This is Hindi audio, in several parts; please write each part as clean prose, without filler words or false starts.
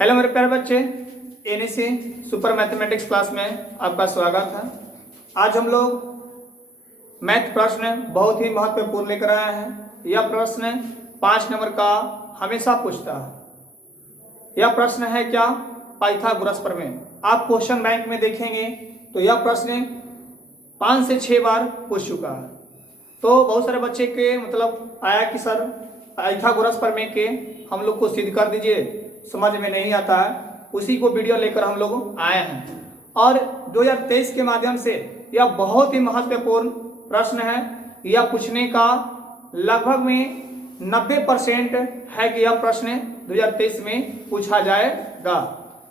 हेलो मेरे प्यारे बच्चे, एनईसी सुपर मैथमेटिक्स क्लास में आपका स्वागत है। आज हम लोग मैथ प्रश्न बहुत ही महत्वपूर्ण लेकर आए हैं। यह प्रश्न 5 नंबर का हमेशा पूछता है। यह प्रश्न है क्या? पाइथागोरस प्रमेय। आप क्वेश्चन बैंक में देखेंगे तो यह प्रश्न 5 से 6 बार पूछ चुका है। तो बहुत सारे बच्चे के मतलब आया कि सर पाइथागोरस प्रमेय के हम लोग को सिद्ध कर दीजिए, समझ में नहीं आता है। उसी को वीडियो लेकर हम लोग आए हैं और 2023 के माध्यम से यह बहुत ही महत्वपूर्ण प्रश्न है। यह पूछने का लगभग में 90% है कि यह प्रश्न 2023 में पूछा जाएगा।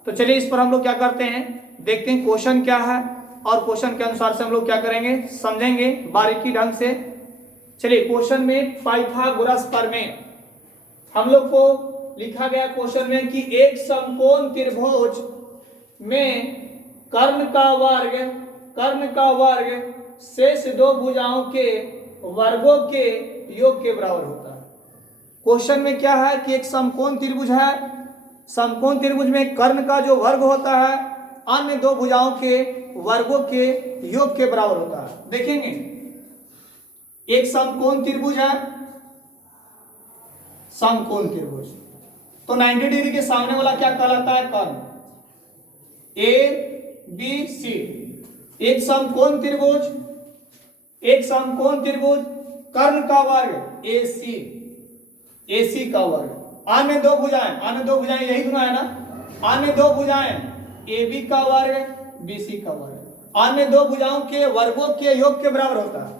तो चलिए इस पर हम लोग क्या करते हैं, देखते हैं क्वेश्चन क्या है और क्वेश्चन के अनुसार से हम लोग क्या करेंगे, समझेंगे बारीकी ढंग से। चलिए क्वेश्चन में पाइथागोरस प्रमेय हम लोग को लिखा गया क्वेश्चन में कि एक समकोण त्रिभुज में कर्ण का वर्ग शेष दो भुजाओं के वर्गों के योग के बराबर होता है। क्वेश्चन में क्या है कि एक समकोण त्रिभुज है, समकोण त्रिभुज में कर्ण का जो वर्ग होता है अन्य दो भुजाओं के वर्गों के योग के बराबर होता है। देखेंगे एक समकोण त्रिभुज है, समकोण त्रिभुज तो 90 डिग्री के सामने वाला क्या कहलाता है? कर्ण। ए बी सी एक समकोण त्रिभुज कर्ण का वर्ग ए सी का वर्ग, अन्य दो भुजाएं यही दोनों है ना, अन्य दो भुजाएं ए बी का वर्ग बी सी का वर्ग, अन्य दो भुजाओं के वर्गों के योग के बराबर होता है।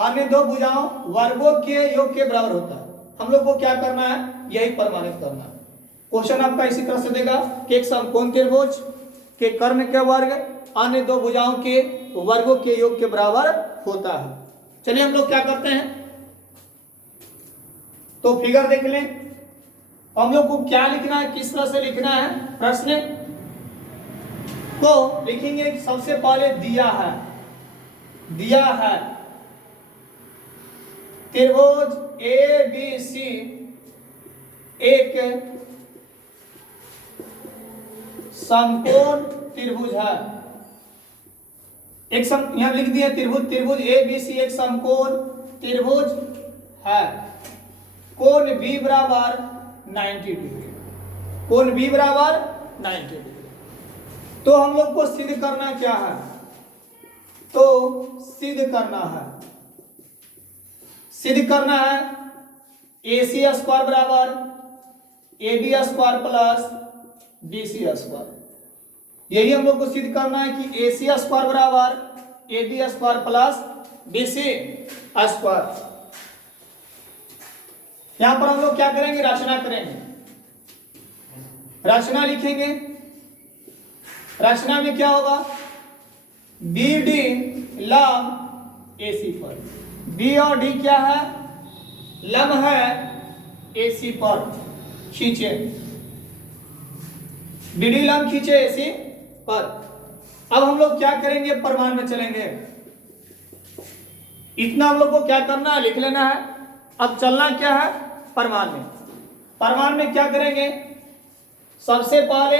अन्य दो भुजाओं वर्गों के योग के बराबर होता है। हम लोग को क्या करना है, यही प्रमाणित करना है। क्वेश्चन आपका इसी तरह से देगा कि एक समकोण त्रिभुज के कर्ण के वर्ग अन्य दो भुजाओं के वर्गों के योग के बराबर होता है। चलिए हम लोग क्या करते हैं, तो फिगर देख लें। हम लोग को क्या लिखना है, किस तरह से लिखना है प्रश्न को लिखेंगे। सबसे पहले दिया है त्रिभुज ए बी सी एक समकोण त्रिभुज है। यहां लिख दिए त्रिभुज ए बी सी एक समकोण त्रिभुज है। कोण बी बराबर 90 डिग्री, कोण बी बराबर 90 डिग्री। तो हम लोग को सिद्ध करना क्या है, तो सिद्ध करना है ए सी स्क्वायर बराबर A B square plus B C square. यही हम लोग को सिद्ध करना है कि ए सी स्क्वायर बराबर A B square plus B C square. यहां पर हम लोग क्या करेंगे, रचना करेंगे, रचना लिखेंगे। रचना में क्या होगा, बी डी लंब ए सी पर, बी और डी क्या है, लंब है ए सी पर, खींचे बीडी लंब खींचे एसी पर। अब हम लोग क्या करेंगे, प्रमाण में चलेंगे। इतना हम लोग को क्या करना है, लिख लेना है। अब चलना क्या है, प्रमाण में। प्रमाण में क्या करेंगे, सबसे पहले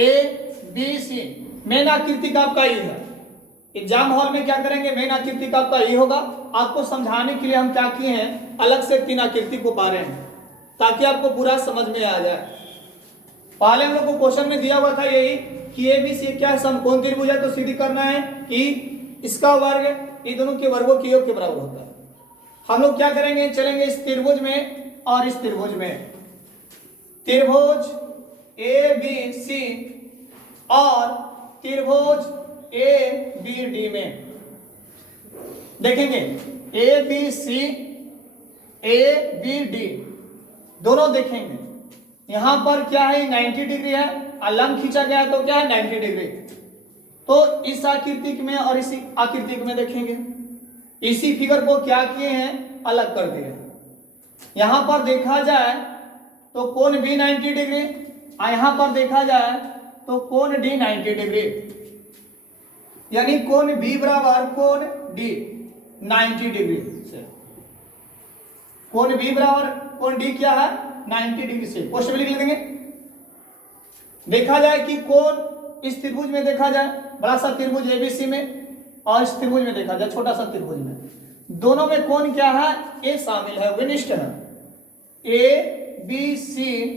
ए बी सी मेन आकृति का आपका ये है। एग्जाम हॉल में क्या करेंगे, मेन आकृति का आपका ये होगा। आपको समझाने के लिए हम क्या किए हैं, अलग से 3 आकृति को पा रहे हैं ताकि आपको पूरा समझ में आ जाए। पहले हम लोग को क्वेश्चन में दिया हुआ था यही कि ए बी सी क्या है, समकोण त्रिभुज है। तो सिद्ध करना है कि इसका वर्ग ये दोनों के वर्गों के योग के बराबर होता है। हम लोग क्या करेंगे, चलेंगे इस त्रिभुज में और इस त्रिभुज में, त्रिभुज ए बी सी और त्रिभुज ए बी डी में देखेंगे। A B C A B D दोनों देखेंगे। यहां पर क्या है, 90 डिग्री है, लंब खींचा गया तो क्या है 90 डिग्री। तो इस आकृति में और इसी आकृति में देखेंगे। इसी फिगर को क्या किए हैं, अलग कर दिए। यहां पर देखा जाए तो कोण बी 90 डिग्री, यहां पर देखा जाए तो कोण डी 90 डिग्री, यानी कोण बी बराबर कोण डी 90 डिग्री से। कोण बी बराबर कोण डी क्या है 90 डिग्री से। क्वेश्चन में लिख देंगे। देखा जाए कि कोण इस त्रिभुज में देखा जाए, बड़ा सा त्रिभुज एबीसी में, और इस त्रिभुज में देखा जाए छोटा सा त्रिभुज में, दोनों में कोण क्या है ए शामिल है, विनिष्ठ है। ए बी सी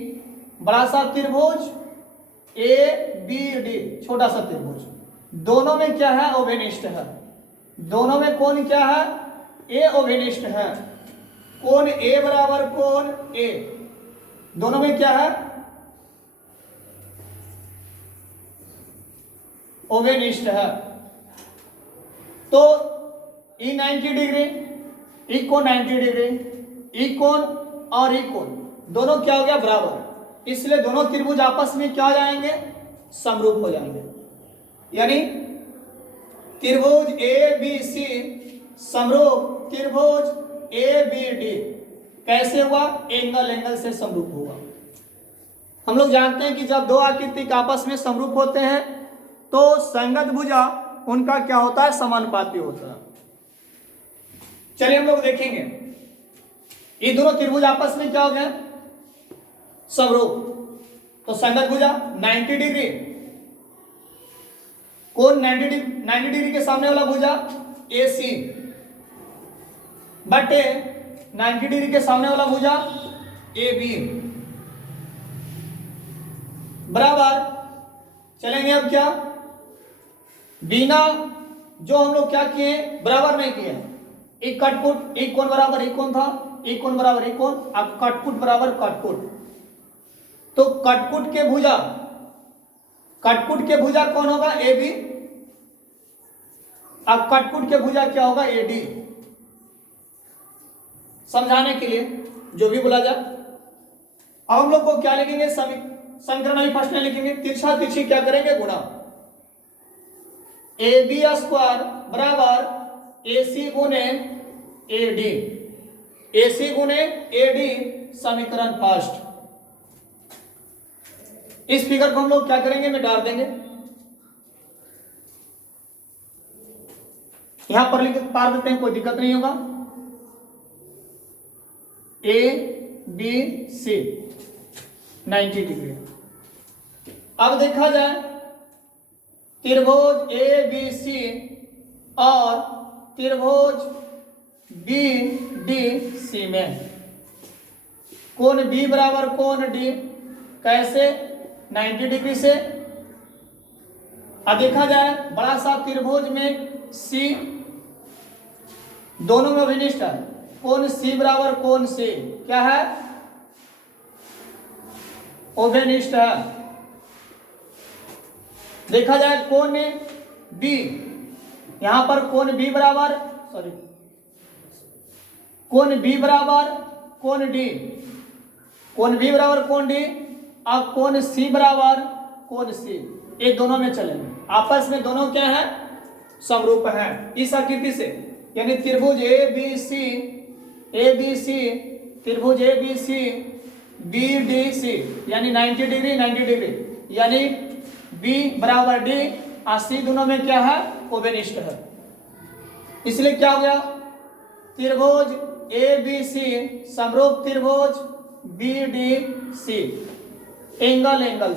बड़ा सा त्रिभुज, ए बी डी छोटा सा त्रिभुज, दोनों में क्या है अभिनिष्ठ है। दोनों में कोण क्या है ए अभिनिष्ठ है। कोण ए बराबर कोण ए, दोनों में क्या है अभिनिष्ठ है। तो ई 90 डिग्री, ई कोण 90 डिग्री, ई कोण और ई कोण दोनों क्या हो गया बराबर, इसलिए दोनों त्रिभुज आपस में क्या हो जाएंगे समरूप हो जाएंगे। यानी त्रिभुज ए बी सी समरूप त्रिभुज ए बी डी कैसे हुआ, एंगल से समरूप हुआ। हम लोग जानते हैं कि जब दो आकृति आपस में समरूप होते हैं तो संगत भुजा उनका क्या होता है समानुपाती होता है। चलिए हम लोग देखेंगे ये दोनों त्रिभुज आपस में क्या हो गए समरूप। तो संगत भुजा 90 डिग्री, कोण 90 डिग्री के सामने वाला भुजा ए सी बटे 90 डिग्री के सामने वाला भुजा ए बी बराबर। चलेंगे अब क्या, बिना जो हम लोग क्या किए बराबर नहीं किए, एक कटपुट, एक कोण बराबर एक कोण था, एक कोण बराबर एक कोण, अब कटपुट बराबर कटपुट। तो कटपुट के भुजा कौन होगा ए बी, अब कटपुट के भुजा क्या होगा ए डी। समझाने के लिए जो भी बोला जाए। अब हम लोग को क्या लिखेंगे समीकरण अभी फर्स्ट में लिखेंगे, तिरछा तिरछी क्या करेंगे गुणा, ए बी स्क्वायर बराबर ए सी गुने ए डी, ए सी गुने ए डी समीकरण फर्स्ट। इस फिगर को हम लोग क्या करेंगे में डाल देंगे, यहां पर लिख पार देते हैं, कोई दिक्कत नहीं होगा। A B C 90 degree. अब देखा जाए त्रिभुज ए बी सी और त्रिभुज बी डी सी में कोण बी बराबर कोण डी कैसे 90 डिग्री से। अब देखा जाए बड़ा सा त्रिभुज में सी दोनों में अभिनिष्ठ है, कोण सी बराबर कोण सी क्या है अभिनिष्ठ है। देखा जाए कोण बी, यहां पर कोण बी बराबर कोण बी बराबर कोण डी, कोण बी बराबर कोण डी, अब कोण सी बराबर कोण सी, ये दोनों में चलेंगे आपस में, दोनों क्या है समरूप है इस आकृति से। यानी त्रिभुज ए बी सी त्रिभुज A B C B D C यानी 90 डिग्री 90 डिग्री, यानी बी बराबर डी और सी दोनों में क्या है अभिनिष्ठ है। इसलिए क्या हो गया त्रिभुज ए बी सी समरूप त्रिभुज बी डी सी, एंगल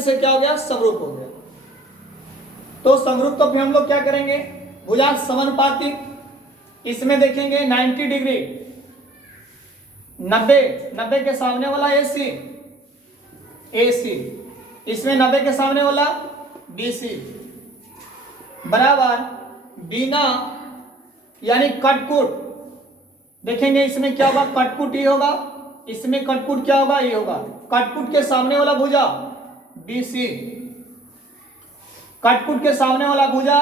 से क्या हो गया समरूप हो गया। तो समरूप तो फिर हम लोग क्या करेंगे भुजा समानुपाती, इसमें देखेंगे 90 डिग्री 90 के सामने वाला ए सी, इसमें 90 के सामने वाला बी सी बराबर बिना यानी कटकुट देखेंगे, इसमें क्या होगा कटकुट ये होगा, इसमें कटकुट क्या होगा ये होगा, कटकुट के सामने वाला भुजा बी सी, कटकुट के सामने वाला भुजा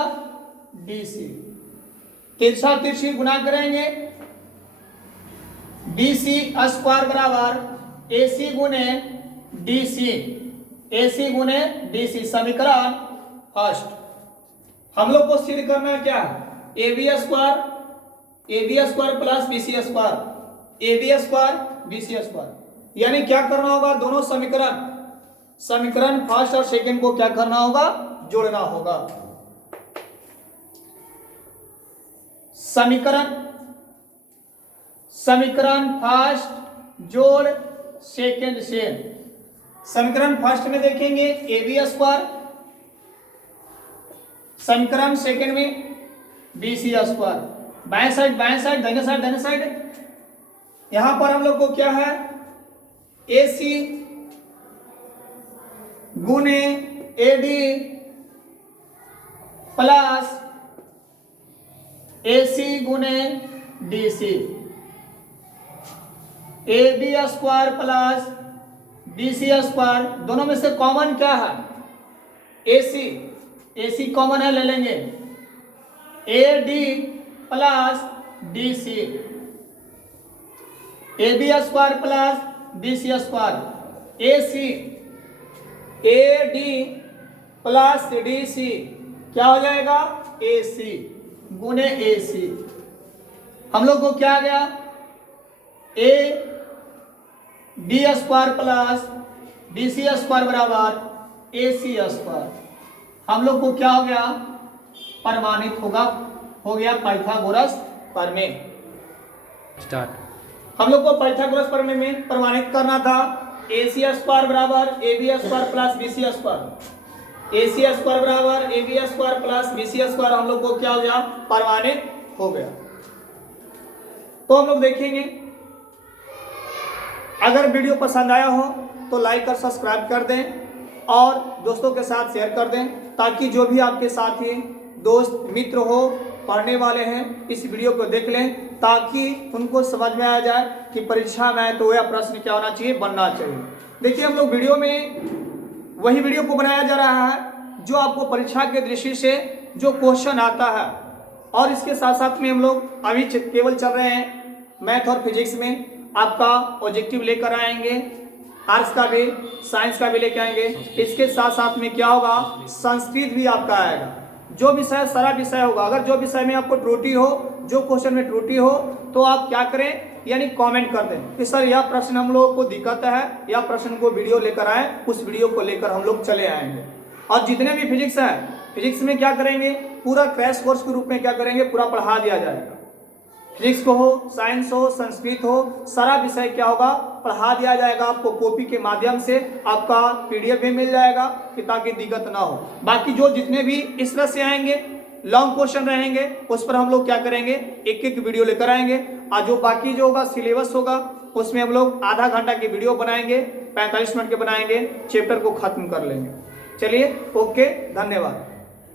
डी सी, तिरछा तिरछी गुना करेंगे बी सी स्क्वायर बराबर ए सी गुने डी सी, ए सी गुने डी सी समीकरण फर्स्ट। हम लोग को सिद्ध करना है क्या A B square plus B C square, A B square B C square, यानी क्या करना होगा दोनों समीकरण फर्स्ट और सेकंड को क्या करना होगा जोड़ना होगा। समीकरण फर्स्ट जोड़ सेकेंड से। समीकरण फर्स्ट में देखेंगे ए बी स्क्वायर, समीकरण सेकेंड में बी सी स्क्वायर, बाएं साइड दाहिने साइड। यहां पर हम लोग को क्या है, ए सी गुने ए डी प्लस ए सी गुने D C, A B square plus B C square, दोनों में से कॉमन क्या है, ए सी कॉमन है, ले लेंगे A D plus D C, A B square plus B C square, A C A D plus D C क्या हो जाएगा, ए सी गुने ए सी। हम लोग को क्या आ गया, A B square plus B C square बराबर ए सी स्क्वायर। हम लोग को क्या हो गया, प्रमाणित हो गया पाइथागोरस प्रमेय। स्टार्ट। हम लोग को पाइथागोरस प्रमेय में प्रमाणित करना था ए सी स्क्वायर बराबर A B square plus B C square, A C square बराबर A B square plus B C square. हम लोग को क्या हो गया, प्रमाणित हो गया। तो हम लोग देखेंगे, अगर वीडियो पसंद आया हो तो लाइक और सब्सक्राइब कर दें और दोस्तों के साथ शेयर कर दें, ताकि जो भी आपके साथी दोस्त मित्र हो पढ़ने वाले हैं इस वीडियो को देख लें, ताकि उनको समझ में आ जाए कि परीक्षा में तो यह प्रश्न क्या होना चाहिए, बनना चाहिए। देखिए, हम लोग वीडियो में वही वीडियो को बनाया जा रहा है जो आपको परीक्षा के दृष्टि से जो क्वेश्चन आता है, और इसके साथ साथ में हम लोग अभी केवल चल रहे हैं मैथ और फिजिक्स में। आपका ऑब्जेक्टिव लेकर आएंगे, आर्ट्स का भी साइंस का भी लेकर आएंगे। इसके साथ साथ में क्या होगा, संस्कृत भी आपका आएगा। जो विषय सारा विषय होगा, अगर जो विषय में आपको त्रुटि हो, जो क्वेश्चन में त्रुटि हो, तो आप क्या करें, यानी कमेंट कर दें कि सर यह प्रश्न हम लोगों को दिक्कत है, या प्रश्न को वीडियो लेकर आए, उस वीडियो को लेकर हम लोग चले आएंगे। और जितने भी फिजिक्स है, फिजिक्स में क्या करेंगे, पूरा क्रैश कोर्स के रूप में क्या करेंगे, पूरा पढ़ा दिया जाएगा। फिजिक्स को हो, साइंस हो, संस्कृत हो, सारा विषय क्या होगा, पढ़ा दिया जाएगा आपको कॉपी के माध्यम से। आपका पीडीएफ भी मिल जाएगा कि ताकि दिक्कत ना हो। बाकी जो जितने भी इस तरह से आएंगे लॉन्ग क्वेश्चन रहेंगे, उस पर हम लोग क्या करेंगे, एक एक वीडियो लेकर आएंगे। और जो बाकी जो होगा सिलेबस होगा, उसमें हम लोग आधा घंटा की वीडियो बनाएंगे, 45 मिनट के बनाएंगे, चैप्टर को खत्म कर लेंगे। चलिए, ओके, धन्यवाद।